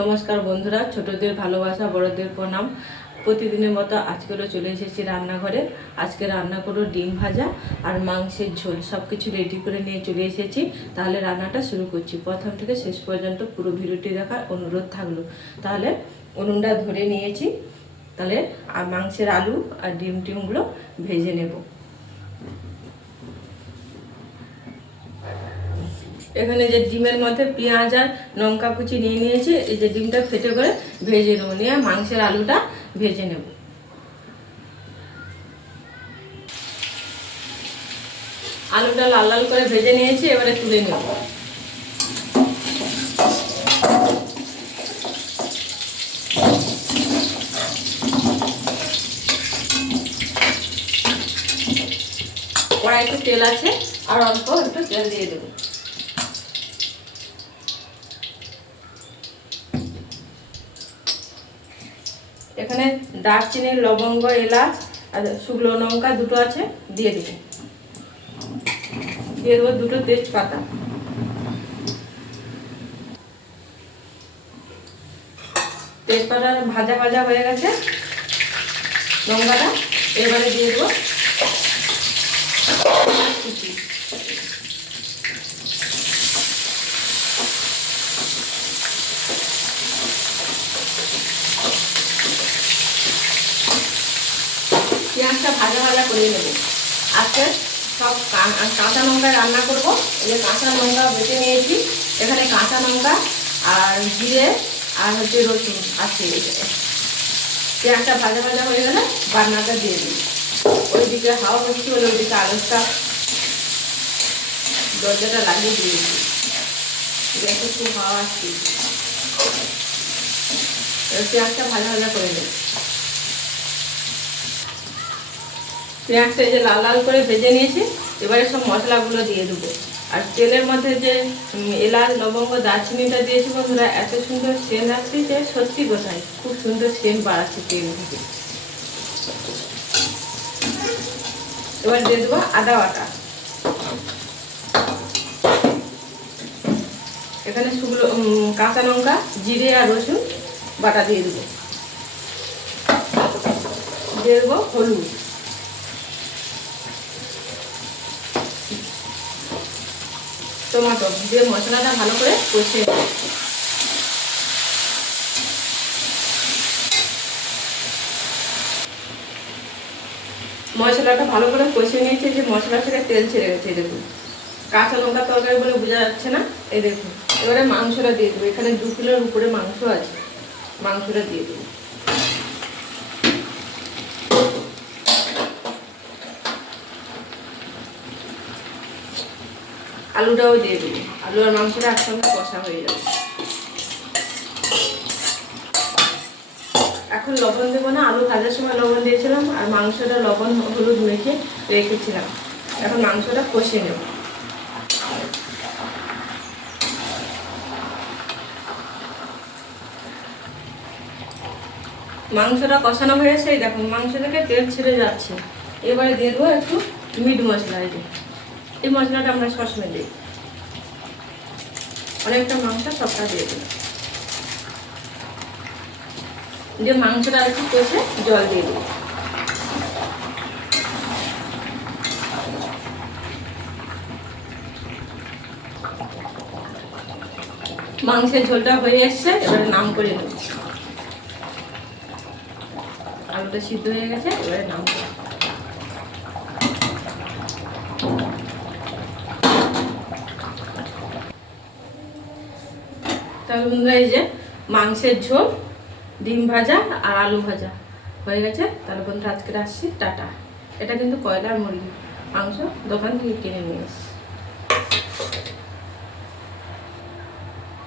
নমস্কার বন্ধুরা, ছোটদের ভালোবাসা, বড়দের প্রণাম। প্রতিদিনের মতো আজকেরও চলে এসেছি রান্নাঘরে। আজকে রান্না করব ডিম ভাজা আর মাংসের ঝোল। সব কিছু রেডি করে নিয়ে চলে এসেছি। তাহলে রান্নাটা শুরু করছি। প্রথম থেকে শেষ পর্যন্ত পুরো ভিডিওটি দেখার অনুরোধ থাকলো। তাহলে উনুনটা ধরে নিয়েছি। তাহলে আর মাংসের আলু আর ডিমগুলো ভেজে নেব। এখানে যে ডিমের মধ্যে পেঁয়াজ আর লঙ্কা কুচি নিয়ে নিয়েছি। এই যে ডিমটা ফেটে করে ভেজে নেব, নিয়ে মাংসের আলুটা ভেজে নেব। আলুটা লাল লাল করে ভেজে নিয়েছি, এবারে তুলে নেব। কড়াইতে তেল আছে, আর অল্প একটু তেল দিয়ে দেবো। এখানে দারচিনি, লবঙ্গ, এলাচ আর শুকনো লঙ্কা দুটো আছে, দিয়ে দেবো। দিয়ে দেবো দুটো তেজপাতা। তেজপাতা ভাজা ভাজা হয়ে গেছে লঙ্কাটা, এবারে দিয়ে দেবো কুচি। পেঁয়াজটা ভাজা ভাজা করে নেব। আজকে সব কাঁচা লঙ্কা রান্না করব। এই যে কাঁচা লঙ্কা বেটে নিয়েছি। এখানে কাঁচা লঙ্কা আর জিরে আর রসুন আছে। পেঁয়াজটা ভাজা ভাজা হয়ে গেলে বাটনাটা দিয়ে দিই। ওইদিকে হাওয়া বৃষ্টি হলে ওইদিকে আলুটা দরজাটা লাগিয়ে দিয়েছি। গ্যাসে খুব হাওয়া আসছে। পেঁয়াজটা ভাজা ভাজা করে নেব। পেঁয়াজটা এই যে লাল লাল করে ভেজে নিয়েছি। এবারে সব মশলাগুলো দিয়ে দেবো। আর তেলের মধ্যে যে এলাচ, লবঙ্গ, দারচিনিটা দিয়েছি বন্ধুরা, এত সুন্দর সেন্ট আসছে যে সত্যি কোথায় খুব সুন্দর সেন্ট বাড়াচ্ছে তেল থেকে। এবার দিয়ে দেবো আদা বাটা। এখানে শুকনো কাঁচা লঙ্কা, জিরে আর রসুন বাটা দিয়ে দেবো। দিয়ে দেবো হলুদ, টমেটো দিয়ে মশলাটা ভালো করে কষিয়ে নেব। মশলাটা ভালো করে কষিয়ে নিয়েছি। যে মশলা থেকে তেল ছেড়ে গেছে, দেখুন। কাঁচা লঙ্কা তরকারি বলে বোঝা যাচ্ছে না, এই দেখুন। এবারে মাংসটা দিয়ে দেবো। এখানে 2 কিলোর উপরে মাংস আছে, মাংসটা দিয়ে দেবো। আলুটাও দিয়ে দেবো। আলু আর মাংসটা একসঙ্গে কষা হয়ে যাবে। এখন লবণ দেবো না, আলু ভাজার সময় লবণ দিয়েছিলাম, আর মাংসটা লবণ হলুদ মেখে রেখেছিলাম। এখন মাংসটা কষিয়ে নেব। মাংসটা কষানো হয়েছে, দেখুন মাংস থেকে তেল ছেড়ে যাচ্ছে। এবারে দিয়ে দেবো একটু মিট মশলা। এই মশলাটা আমরা সবসময় দিই। অনেকটা মাংস সবটা দিয়ে দেবো। দিয়ে মাংসটা একটু কষে জল দিয়ে দেবো। মাংসের ঝোলটা হয়ে এসছে, এবারে নাম করে নেব। আলুটা সিদ্ধ হয়ে গেছে, এবারে নাম করে। তাহলে বন্ধুরা, এই যে মাংসের ঝোল, ডিম ভাজা আর আলু ভাজা হয়ে গেছে। তাহলে বন্ধুরা, আজকে আসছি, টাটা। এটা কিন্তু কয়লার মুরগি মাংস, দোকান থেকে কিনে নিয়ে এসেছি।